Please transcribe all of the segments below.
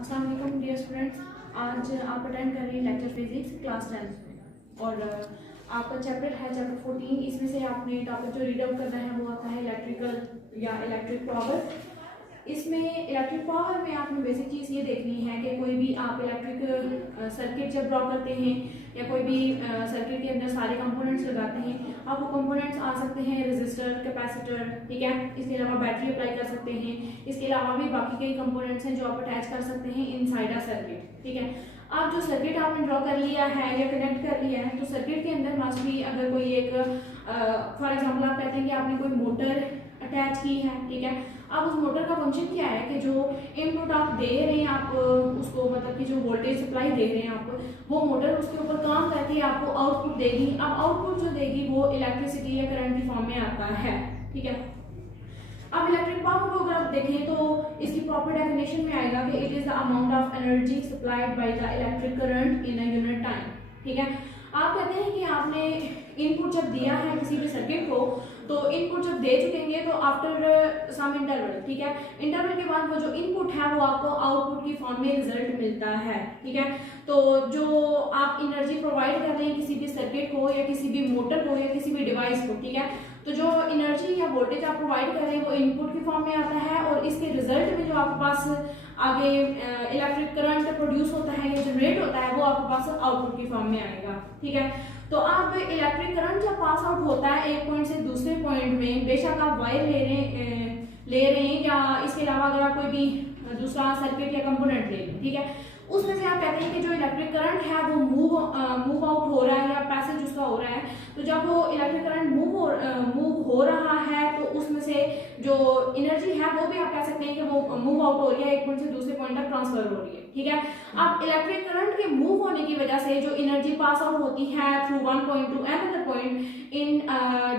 अस्सलाम वालेकुम dear students. आज आप अटेंड कर रहे हैं लेक्चर फिजिक्स क्लास 10 में और आपका चैप्टर है चैप्टर 14। इसमें से आपने टॉपिक जो रीड आउट करना है वो आता है इलेक्ट्रिकल या इलेक्ट्रिक पावर। इसमें इलेक्ट्रिक पावर में आपने बेसिक चीज़ ये देखनी है कि कोई भी आप इलेक्ट्रिक सर्किट जब ड्रॉ करते हैं या कोई भी सर्किट के अंदर सारे कंपोनेंट्स लगाते हैं, आप वो कंपोनेंट्स आ सकते हैं रेजिस्टर, कैपेसिटर, ठीक है। इसके अलावा बैटरी अप्लाई कर सकते हैं। इसके अलावा भी बाकी कई कंपोनेंट्स हैं जो आप अटैच कर सकते हैं इनसाइड अ सर्किट, ठीक है। आप जो सर्किट आपने ड्रॉ कर लिया है या कनेक्ट कर लिया है, तो सर्किट के अंदर मस्ट भी अगर कोई एक फॉर एग्जांपल आप कहते हैं कि आपने कोई मोटर अटैच की है, ठीक है। अब उस मोटर का फंक्शन क्या है कि जो इनपुट आप दे रहे हैं, आप उसको मतलब कि जो वोल्टेज सप्लाई दे रहे हैं आप, वो मोटर उसके ऊपर काम करके आपको आउटपुट देगी। अब आउटपुट जो देगी वो इलेक्ट्रिसिटी या करंट की फॉर्म में आता है, ठीक है। अब इलेक्ट्रिक पावर को अगर आप देखें तो इसकी प्रॉपर डेफिनेशन में आएगा कि it is the amount of energy supplied by the electric current in a unit time, ठीक है। आप कहते हैं कि आपने इनपुट जब दिया है किसी भी सर्किट को, तो इनपुट जब दे चुकेंगे तो आफ्टर सम इंटरवल, ठीक है, इंटरवल के बाद वो जो इनपुट है वो आपको आउटपुट की फॉर्म में रिजल्ट मिलता है, ठीक है। तो जो आप एनर्जी प्रोवाइड कर रहे हैं किसी भी सर्किट को या किसी भी मोटर को या किसी भी डिवाइस को, ठीक है, तो जो एनर्जी या वोल्टेज आप प्रोवाइड कर रहे हैं वो इनपुट की फॉर्म में आता है और इसके रिजल्ट में जो आपके पास आगे इलेक्ट्रिक करंट प्रोड्यूस होता है या जनरेट होता है वो आपके पास आउटपुट की फॉर्म में आएगा, ठीक है। तो अब इलेक्ट्रिक करंट जब पास आउट होता है एक पॉइंट से दूसरे पॉइंट में, बेशक आप वायर ले रहे हैं या इसके अलावा अगर आप कोई भी दूसरा सर्किट या कंपोनेंट ले लें, ठीक है, उसमें से आप कहते हैं कि जो इलेक्ट्रिक करंट है वो मूव आउट हो रहा है या पैसेज उसका हो रहा है। तो जब वो इलेक्ट्रिक करंट मूव हो रहा है तो उसमें से जो एनर्जी है वो भी आप कह सकते हैं कि वो मूव आउट हो रही है, एक पॉइंट से दूसरे पॉइंट तक ट्रांसफर हो रही है, ठीक है। अब इलेक्ट्रिक करंट के मूव होने की वजह से जो एनर्जी पास आउट होती है through one point two another point in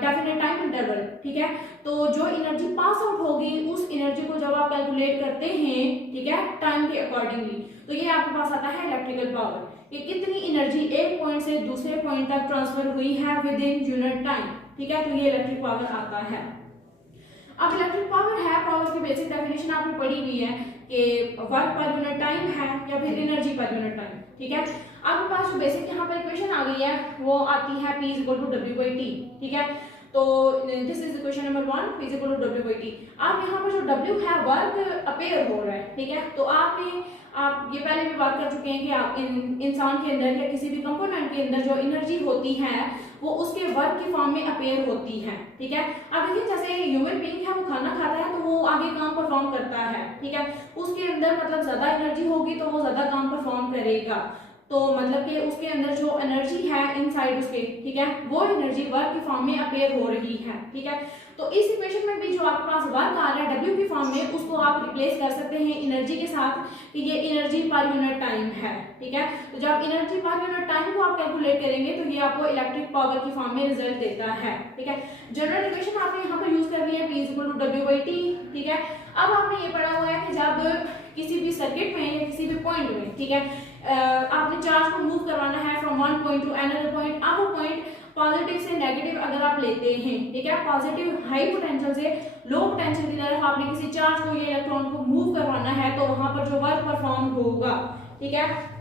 definite time interval, ठीक है, तो जो एनर्जी पास आउट होगी उस एनर्जी को जब आप कैलकुलेट करते हैं, ठीक है, टाइम के अकॉर्डिंगली, तो ये आपके पास आता है इलेक्ट्रिकल पावर कि कितनी एनर्जी एक पॉइंट से दूसरे पॉइंट तक ट्रांसफर हुई है विद इन यूनिट टाइम, ठीक है। तो ये इलेक्ट्रिक पावर आता है। अब इलेक्ट्रिक पावर है, पावर की बेसिक डेफिनेशन आपने पढ़ी हुई है कि वर्क पर यूनिट टाइम है या फिर एनर्जी पर यूनिट टाइम, ठीक है। आपके पास जो बेसिक यहाँ पर इक्वेशन आ गई है वो आती है P = W/T, ठीक है। तो this is equation number 1, P = W/T। आप यहाँ पर जो W है वर्क अपेयर हो रहा है, ठीक है। तो आप ये पहले भी बात कर चुके हैं कि आप इंसान के अंदर या किसी भी कंपोनेंट के अंदर जो एनर्जी होती है वो उसके वर्क की फॉर्म में अपेयर होती है, ठीक है। अब देखिए जैसे ह्यूमन बीइंग है वो खाना खाता है तो वो आगे काम परफॉर्म करता है, ठीक है। उसके अंदर मतलब ज्यादा एनर्जी होगी तो वो ज्यादा काम परफॉर्म करेगा, तो मतलब कि उसके अंदर जो एनर्जी है इनसाइड उसके, ठीक है, वो एनर्जी वर्क की फॉर्म में अपेयर हो रही है, ठीक है। तो इस इक्वेशन में भी जो आपके पास वर्क आ रहा है W की फॉर्म में, उसको आप रिप्लेस कर सकते हैं एनर्जी के साथ कि ये एनर्जी पर यूनिट टाइम है, ठीक है। तो जब एनर्जी पर यूनिट टाइम को आप कैलकुलेट करेंगे तो ये आपको इलेक्ट्रिक पावर की फॉर्म में रिजल्ट देता है, ठीक है। जनरल इक्वेशन आपने यहाँ पर यूज कर लिया P = W/T, ठीक है। अब आपने ये पढ़ा हुआ है कि जब किसी भी सर्किट में या किसी भी पॉइंट में, ठीक है, आपने चार्ज को मूव करवाना है from one point two another point. अब वो पॉइंट पॉजिटिव से नेगेटिव अगर आप लेते हैं, ठीक है, पॉजिटिव हाई पोटेंशियल से लो पोटेंशियल की तरफ आपने किसी चार्ज को या इलेक्ट्रॉन को मूव करवाना है तो वहां पर जो वर्क परफॉर्म होगा, ठीक है।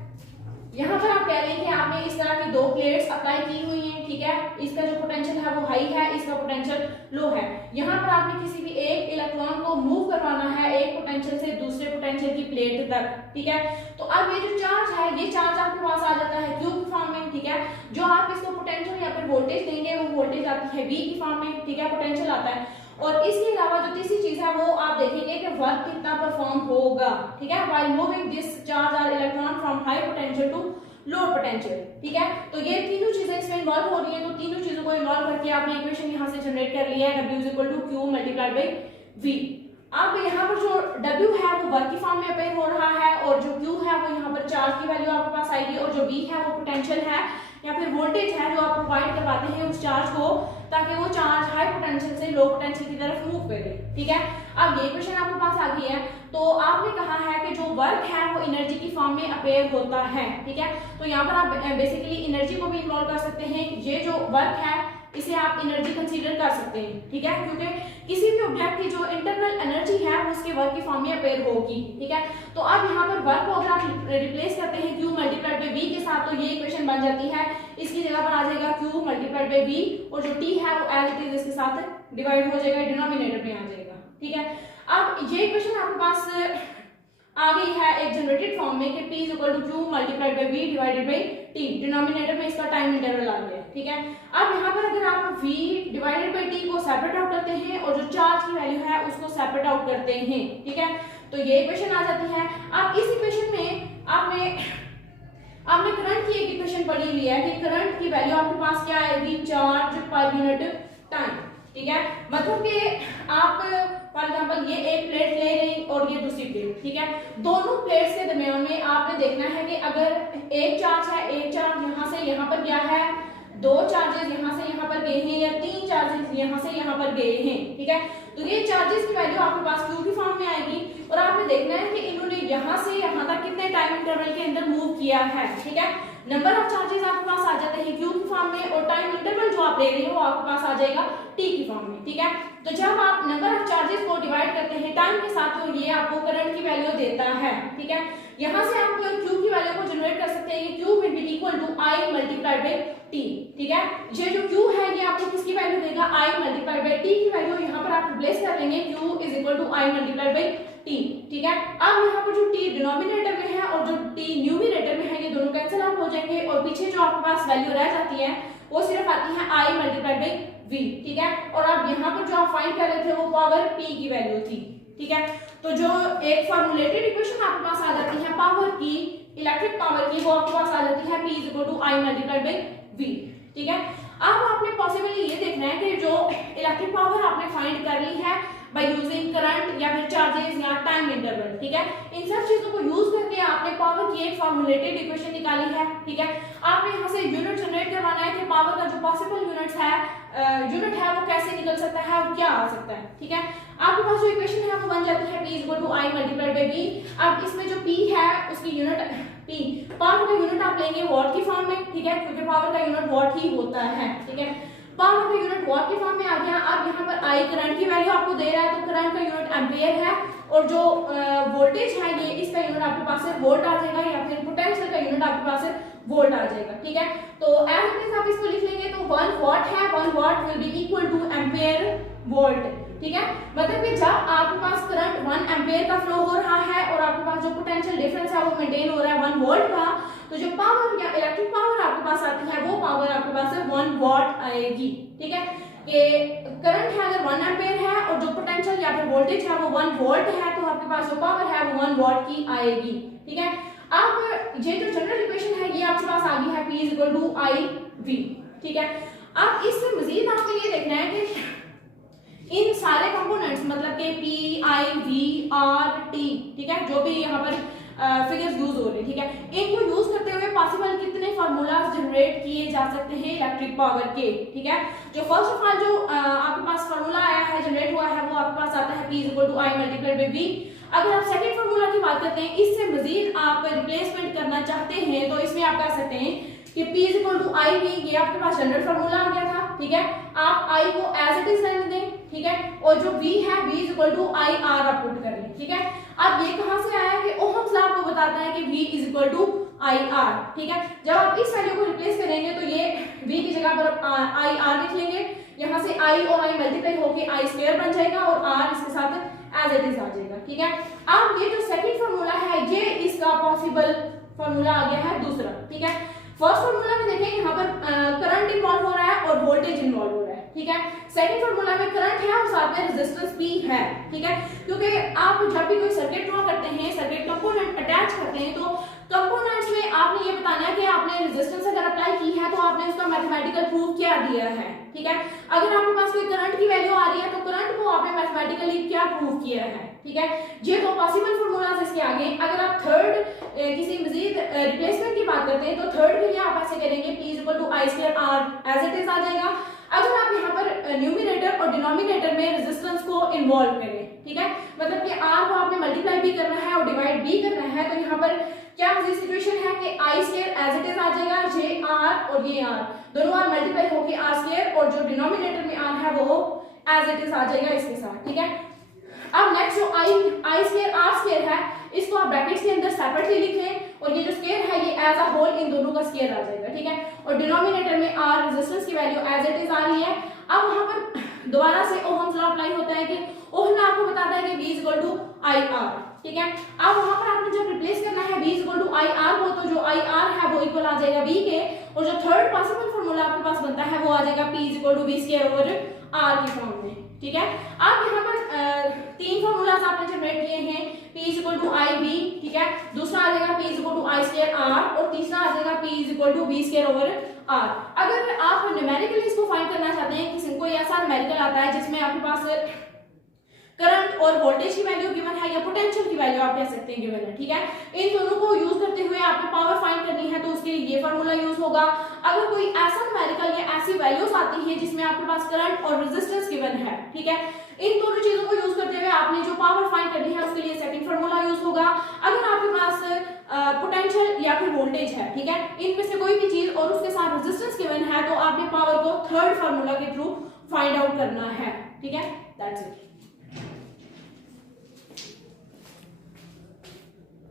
यहाँ पर आप कह रहे हैं कि आपने इस तरह की दो प्लेट्स अप्लाई की हुई हैं, ठीक है, इसका जो पोटेंशियल है वो हाई है, इसका पोटेंशियल लो है। यहाँ पर आपने किसी भी एक इलेक्ट्रॉन को मूव करवाना है एक पोटेंशियल से दूसरे पोटेंशियल की प्लेट तक, ठीक है। तो अब ये जो चार्ज है ये चार्ज आपके पास आ जाता है Q की फॉर्म में, ठीक है। जो आप इसको पोटेंशियल या फिर वोल्टेज देंगे वो वोल्टेज आती है V की फॉर्म में, ठीक है, पोटेंशियल आता है। और इसके अलावा जो तीसरी चीज है वो आप देखेंगे कि वर्क कितना परफॉर्म होगा, ठीक है, व्हाइल मूविंग दिस चार्ज और electron from high potential to low potential, ठीक है। तो ये तीनों चीजें इसमें इन्वॉल्व हो रही है, तो तीनों चीजों को इन्वॉल्व करके आपने इक्वेशन यहाँ से जनरेट कर लिया है W = Q × V। अब यहाँ पर जो W है वो वर्क की फॉर्म में अपेयर हो रहा है और जो Q है वो यहाँ पर चार्ज की वैल्यू आपके पास आएगी और जो V है वो पोटेंशियल है या फिर वोल्टेज है जो आप प्रोवाइड करवाते हैं उस चार्ज को ताकि वो चार्ज हाई पोटेंशियल से लो पोटेंशियल की तरफ मूव करे, ठीक है। अब ये क्वेश्चन आपके पास आ गई है, तो आपने कहा है कि जो वर्क है वो एनर्जी की फॉर्म में अपेयर होता है, ठीक है। तो यहाँ पर आप बेसिकली एनर्जी को भी इन्वॉल्व कर सकते हैं। ये जो वर्क है इसे आप एनर्जी कंसीडर कर सकते हैं, ठीक है, क्योंकि किसी भी ऑब्जेक्ट की जो इंटरनल एनर्जी है वो उसके वर्क की फॉर्म में अपेयर होगी, ठीक है। तो अब यहाँ पर वर्क को अगर आप रिप्लेस करते हैं Q मल्टीप्लाइड बाई V के साथ, तो ये इक्वेशन बन जाती है, इसकी जगह पर आ जाएगा Q मल्टीप्लाइड बाई V, और जो T है वो एज इट इज इसके साथ डिवाइड हो जाएगा, डिनोमिनेटर में आ जाएगा, ठीक है। अब ये इक्वेशन आपके पास आ गई है एक जनरेटेड फॉर्म में कि P is equal to Q multiplied by V divided by T, denominator में इसका टाइम इंटरवल आ गया, ठीक है। अब यहाँ पर अगर आप V डिवाइडेड बाई T को सेपरेट आउट करते हैं और जो चार्ज की वैल्यू है उसको सेपरेट आउट करते हैं, ठीक है, तो ये इक्वेशन आ जाती है। अब इस इक्वेशन में आपने करंट की एक इक्वेशन पढ़ी हुई है कि करंट की वैल्यू आपके पास क्या आएगी, चार्ज पर यूनिट टाइम, ठीक है। मतलब कि आप फॉर एग्जांपल ये एक प्लेट ले रही और ये दूसरी प्लेट, ठीक है, दोनों प्लेट्स के दरमियान में आपने देखना है कि अगर एक चार्ज है, एक चार्ज यहाँ से यहाँ पर गया है, दो चार्जेस यहाँ से यहाँ पर गए हैं, या तीन चार्जेस यहाँ से यहाँ पर गए हैं, ठीक है, तो ये चार्जेस की वैल्यू आपके पास Q की फॉर्म में आएगी, और आपने देखना है कि इन्होंने यहाँ से यहाँ तक कितने टाइम इंटरवल के अंदर मूव किया है, ठीक है। नंबर ऑफ चार्जेस आपके पास आ जाते हैं Q की फॉर्म में, और टाइम इंटरवल जो आप ले रहे हो वो आपके पास आ जाएगा T की फॉर्म में, ठीक है। तो जब आप नंबर ऑफ चार्जेस को डिवाइड करते हैं टाइम के साथ, तो ये आपको करंट की वैल्यू देता है, ठीक है। यहाँ से आप Q की वैल्यू को जनरेट कर सकते हैं, Q will be equal to I multiplied by T, ठीक है। ये जो Q है ये आपको किसकी वैल्यू देगा, I मल्टीप्लाइड बाई T की वैल्यू यहाँ पर आप रिप्लेस कर लेंगे, Q is equal to I multiplied by T, ठीक है। अब यहाँ पर जो T डिनोमिनेटर में है और जो T न्यूमिनेटर में है, ये दोनों कैंसिल आउट हो जाएंगे, और पीछे जो आपके पास वैल्यू रह जाती है वो सिर्फ आती है I मल्टीप्लाइड बाई V, ठीक है। और अब यहाँ पर जो आप फाइंड कर रहे थे वो पावर P की वैल्यू थी, ठीक है। तो जो एक फॉर्मूलेटेड इक्वेशन आपके पास आ जाती है पावर की, इलेक्ट्रिक पावर की, वो आपके पास आ जाती है P is equal to I multiplied by V, ठीक है। अब आपने पॉसिबली ये देखना है कि जो इलेक्ट्रिक पावर आपने फाइंड कर ली है बाय यूजिंग करंट या फिर चार्जेस या टाइम इंटरवल, ठीक है, इन सब चीजों को यूज करके आपने पावर की एक फॉर्मूलेटेड इक्वेशन निकाली है, ठीक है। आपने यहाँ से यूनिट जनरेट करवाना है कि पावर का जो पॉसिबल यूनिट है वो कैसे निकल सकता है और क्या आ सकता है, ठीक है। आपके पास जो इक्वेशन है वो बन जाती है P is equal to I multiplied by V। अब इसमें जो P है उसकी यूनिट P, पावर का यूनिट आप लेंगे वॉट की फॉर्म में, ठीक है, क्योंकि पावर का यूनिट वॉट ही होता है, ठीक है। पावर का यूनिट वॉट के फॉर्म में आ गया। अब यहाँ पर I करंट की वैल्यू आपको दे रहा है, तो करंट का यूनिट एम्पियर है, और जो वोल्टेज है ये इसका यूनिट आपके पास से वोल्ट आ जाएगा, या फिर पोटेंशियल का यूनिट आपके पास से वोल्ट आ जाएगा, ठीक है। तो एज इट इज आप इसको लिख लेंगे, तो 1 वॉट है, 1 what will be equal two ampere volt, ठीक है। मतलब कि जब आपके पास करंट 1 एम्पियर का फ्लो हो रहा है और आपके पास जो पोटेंशियल डिफरेंस है वो मेंटेन हो रहा है 1 वोल्ट का, तो जो पावर या इलेक्ट्रिक पावर आपके पास आती है वो पावर आपके पास से 1 वॉट आएगी, ठीक है। कि करंट है अगर 1 एम्पियर है और जो पोटेंशियल या फिर वोल्टेज है वो 1 वोल्ट है, तो आपके पास जो पावर है वो 1 वॉट की आएगी, ठीक है। अब ये जो जनरल इक्वेशन है ये आपके पास आ गई है P is equal to I V, ठीक है। अब इससे मजीद आपको ये देखना है कि इन सारे कंपोनेंट्स मतलब कि P I V R T, ठीक है, जो भी यहाँ पर फिगर्स यूज हो रहे हैं, ठीक है, इनको यूज करते हुए पॉसिबल कितने फार्मूलाज जनरेट किए जा सकते हैं इलेक्ट्रिक पावर के, ठीक है। जो फर्स्ट ऑफ ऑल जो आपके पास फार्मूला आया है, जनरेट हुआ है, वो आपके पास आता है P is equal to I multiplied by V। अगर आप सेकंड फार्मूला की बात करते हैं, इससे मजीद आप रिप्लेसमेंट करना चाहते हैं, तो इसमें आप कह सकते हैं कि P is equal to I V, ये आपके पास जनरल फार्मूला आ गया था, ठीक है। आप I को एज इट इज रहने दें, ठीक है, और जो V है V is equal to I R आप पुट कर लें, ठीक है। अब ये कहां से आया कि ओहम्स लॉ आपको बताता है कि V is equal to I R, ठीक है। जब आप इस वैल्यू को रिप्लेस करेंगे तो ये V की जगह पर I R लिख लेंगे, यहाँ से I और I मल्टीप्लाई होके I स्क्वायर बन जाएगा और R इसके साथ एज इट इज आ जाएगा, ठीक है। अब ये जो सेकंड फार्मूला है ये इसका पॉसिबल फार्मूला आ गया है दूसरा, ठीक है। फर्स्ट फार्मूला में देखें यहाँ पर करंट इन्वॉल्व हो रहा है और वोल्टेज इन्वॉल्व हो रहा है, ठीक है। सेकंड फार्मूला में करंट है और साथ में रेजिस्टेंस भी है, ठीक है, क्योंकि आप जब भी कोई सर्किट ड्रॉ करते हैं, सर्किट कंपोनेंट अटैच करते हैं, तो कंपोनेंट्स में आपने ये बताना है कि आपने रेजिस्टेंस अगर अप्लाई की है तो आपने उसका मैथमेटिकल प्रूफ क्या दिया है, ठीक है। अगर आपके पास कोई करंट की वैल्यू आ रही है तो करंट को आपने मैथमेटिकली क्या प्रूफ किया है, ठीक है। ये तो पॉसिबल फार्मूलाज इसके आगे। अगर आप थर्ड किसी मजीद रिप्लेसमेंट की बात करते हैं तो थर्ड के लिए आप ऐसे करेंगे P is equal to I square R as it is आ जाएगा। अगर आप यहाँ पर न्यूमिनेटर और डिनोमिनेटर में रेजिस्टेंस को इन्वॉल्व करें, ठीक है, मतलब कि R को आपने मल्टीप्लाई भी करना है और डिवाइड भी करना है, तो यहाँ पर क्या सिचुएशन है कि I square as it is आ आ जाएगा जे आर और ये आर दोनों आर मल्टीप्लाई होके आर स्क्वायर और जो डिनोमिनेटर में आर है वो एज इट इज आ जाएगा इसके साथ, ठीक है। अब नेक्स्ट जो आई स्क्वायर आर स्क्वायर है इसको आप ब्रैकेट्स के अंदर सेपरेटली लिख लें और ये जो स्क्वायर है ये एज अ होल इन दोनों का स्क्वायर आ जाएगा, ठीक है। और डिनोमिनेटर में आर रेजिस्टेंस की वैल्यू एज इट इज आ रही है। अब वहां पर दोबारा से ओहम्स लॉ अप्लाई होता है कि ओहम लॉ आपको बताता है कि V equal to I R, ठीक है। अब वहां पर आपने जब रिप्लेस करना है V equal to I R को, तो जो आई आर है वो इक्वल आ जाएगा V के, और जो थर्ड पॉसिबल फार्मूला आपके पास बनता है वो आ जाएगा P equal to V square over R की फॉर्म में, ठीक है। अब यहाँ पर तीन फार्मूलाज आपने जनरेट किए हैं, P equal to I V, ठीक है, दूसरा आ जाएगा P equal to I square R और तीसरा आ जाएगा P equal to V square over R। अगर आप न्यूमेरिकली इसको फाइंड करना चाहते हैं, किसी कोई ऐसा न्यूमेरिकल आता है जिसमें आपके पास करंट और वोल्टेज की वैल्यू गिवन है या पोटेंशियल की वैल्यू आप कह सकते हैं गिवन है, ठीक है, इन दोनों को यूज करते हुए आपको पावर फाइंड करनी है तो उसके लिए ये फार्मूला यूज होगा। अगर कोई ऐसा न्यूमेरिकल या ऐसी वैल्यूज आती है जिसमें आपके पास करंट और रेजिस्टेंस गिवन है, ठीक है, इन दोनों चीजों को यूज करते हुए आपने जो पावर फाइंड करनी है उसके लिए सेकंड फार्मूला यूज होगा। अगर आपके पास पोटेंशियल या फिर वोल्टेज है, ठीक है, इनमें से कोई भी चीज और उसके साथ रेजिस्टेंस गिवन है तो आपने पावर को थर्ड फार्मूला के थ्रू फाइंड आउट करना है, ठीक है, दैट्स इट।